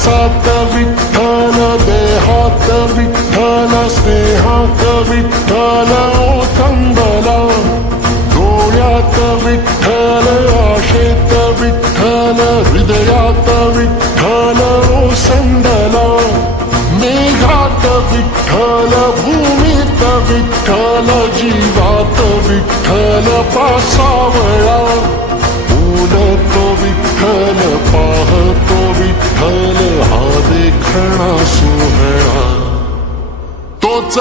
श्वासात विठ्ठल, देहात विठ्ठल, स्नेहात विठ्ठल ओथंबला. डोळ्यात विठ्ठल, आशेत विठ्ठल, हृदयात विठ्ठल ओसंडला. मेघात विठ्ठल, भूमीत विठ्ठल, जीवात विठ्ठल पासावळा. बोलतो विठ्ठल, पाहतो विठ्ठल, हा देखणा सोहळा. तोच